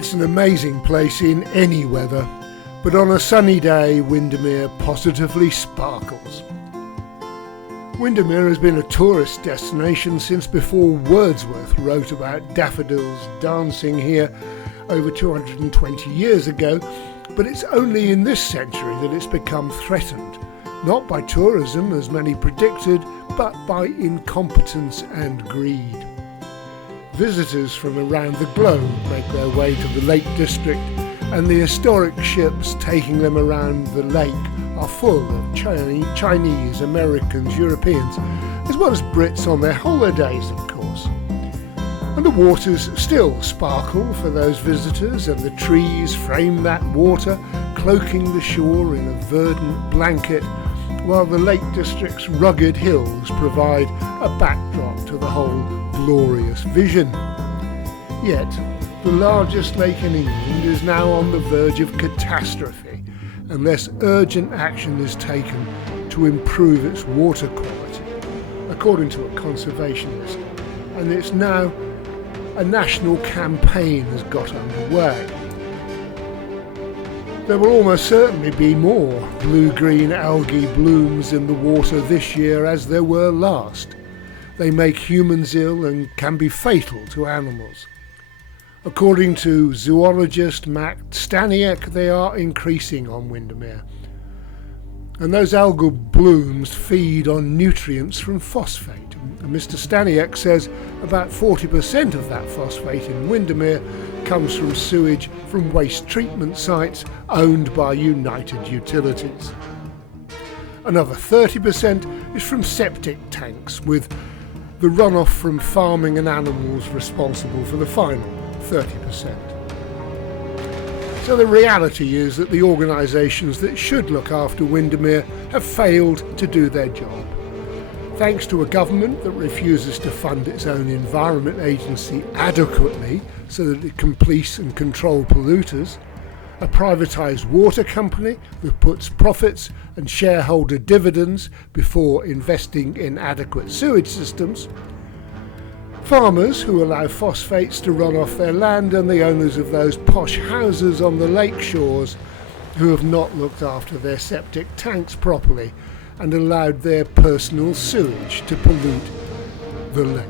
It's an amazing place in any weather, but on a sunny day, Windermere positively sparkles. Windermere has been a tourist destination since before Wordsworth wrote about daffodils dancing here over 220 years ago, but it's only in this century that it's become threatened, not by tourism as many predicted, but by incompetence and greed. Visitors from around the globe make their way to the Lake District, and the historic ships taking them around the lake are full of Chinese, Americans, Europeans, as well as Brits on their holidays, of course. And the waters still sparkle for those visitors, and the trees frame that water, cloaking the shore in a verdant blanket, while the Lake District's rugged hills provide a backdrop to the whole glorious vision. Yet, the largest lake in England is now on the verge of catastrophe unless urgent action is taken to improve its water quality, according to a conservationist. And it's now a national campaign has got underway. There will almost certainly be more blue-green algae blooms in the water this year as there were last. They make humans ill and can be fatal to animals. According to zoologist Matt Staniak, they are increasing on Windermere. And those algal blooms feed on nutrients from phosphate. And Mr. Staniak says about 40% of that phosphate in Windermere comes from sewage from waste treatment sites owned by United Utilities. Another 30% is from septic tanks, with the runoff from farming and animals responsible for the final 30%. So the reality is that the organisations that should look after Windermere have failed to do their job. Thanks to a government that refuses to fund its own environment agency adequately so that it can police and control polluters, a privatised water company that puts profits and shareholder dividends before investing in adequate sewage systems, farmers who allow phosphates to run off their land, and the owners of those posh houses on the lake shores who have not looked after their septic tanks properly and allowed their personal sewage to pollute the lake.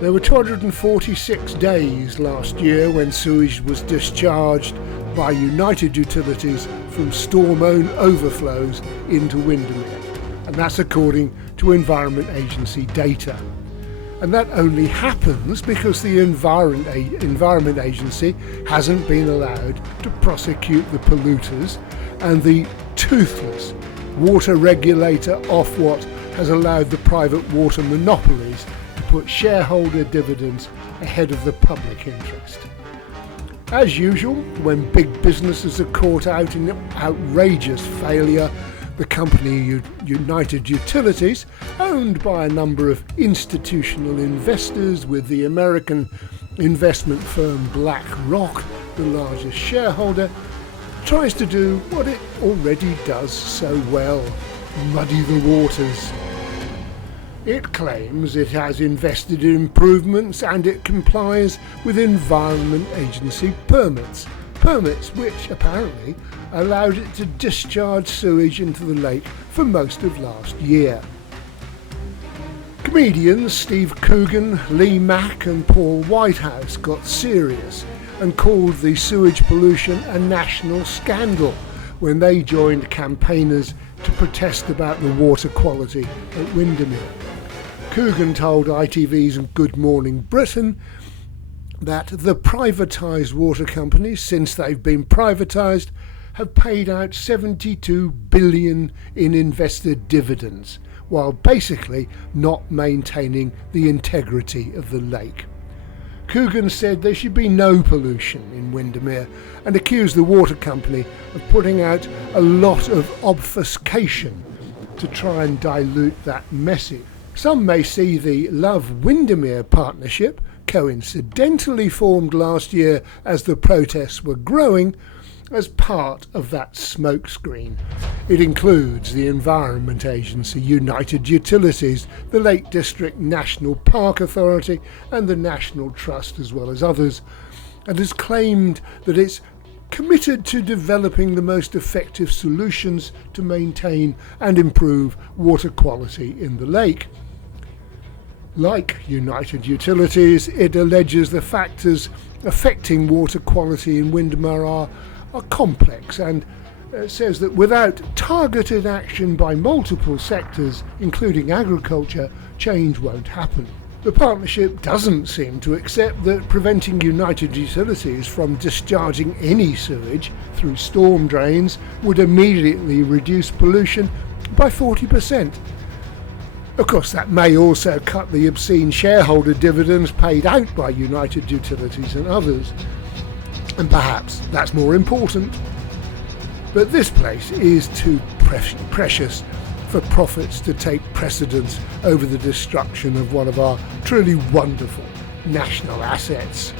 There were 246 days last year when sewage was discharged by United Utilities from storm-owned overflows into Windermere, and that's according to Environment Agency data. And that only happens because the Environment Agency hasn't been allowed to prosecute the polluters, and the toothless water regulator Ofwat has allowed the private water monopolies to put shareholder dividends ahead of the public interest. As usual, when big businesses are caught out in outrageous failure, the company United Utilities, owned by a number of institutional investors with the American investment firm BlackRock, the largest shareholder, tries to do what it already does so well: muddy the waters. It claims it has invested in improvements and it complies with Environment Agency permits which apparently allowed it to discharge sewage into the lake for most of last year. Comedians Steve Coogan, Lee Mack and Paul Whitehouse got serious and called the sewage pollution a national scandal when they joined campaigners to protest about the water quality at Windermere. Coogan told ITV's Good Morning Britain that the privatised water companies, since they've been privatised, have paid out $72 billion in invested dividends, while basically not maintaining the integrity of the lake. Coogan said there should be no pollution in Windermere and accused the water company of putting out a lot of obfuscation to try and dilute that message. Some may see the Love Windermere partnership, coincidentally formed last year as the protests were growing, as part of that smokescreen. It includes the Environment Agency, United Utilities, the Lake District National Park Authority and the National Trust, as well as others, and has claimed that it's committed to developing the most effective solutions to maintain and improve water quality in the lake. Like United Utilities, it alleges the factors affecting water quality in Windermere are complex, and says that without targeted action by multiple sectors, including agriculture, change won't happen. The partnership doesn't seem to accept that preventing United Utilities from discharging any sewage through storm drains would immediately reduce pollution by 40%. Of course, that may also cut the obscene shareholder dividends paid out by United Utilities and others, and perhaps that's more important. But this place is too precious for profits to take precedence over the destruction of one of our truly wonderful national assets.